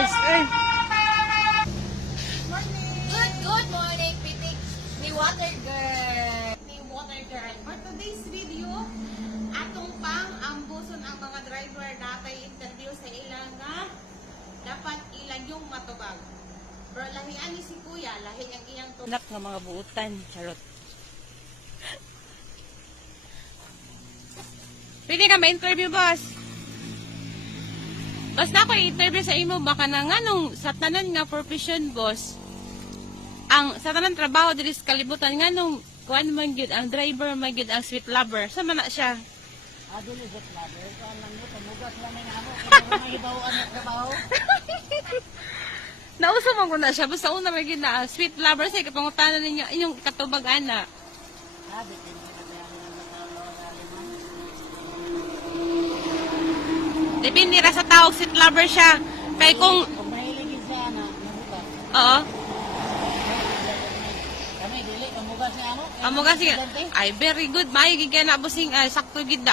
guys. Ay. Good morning, pitik ni Water Girl. For today's video, atong pang ambuson ang mga driver natay interview sa ilang nga dapat ilang yung matubag. Bro, lahian ni si Kuya, lahi ang iyang tubag. Anak nga mga buutan. Charot. Pwede ka ma-interview, boss? Basta ako i-interview sa imo, baka na nga nung sa tanan nga profession, boss, ang sa tanan trabaho diri sa kalibutan nga nung kuan man gyud ang driver man gyud ang sweet lover. Sa man na siya? Adili sweet lover, kuan man mo tamugas lang ni amo kay may ibawaan na trabaho. Nauso man ko na siya, basta una man gyud na sweet lover say kapangutanan ninyo inyong katubag ana. Sabi din kita tayo ng matalo sa liman. Depende ra sa tawag sweet lover siya. Kay kung Kung mahilig siya na namugas. oo, Kami dili kamugas ni amo. amo kasi ay very good, may gigana busing sakto gid na.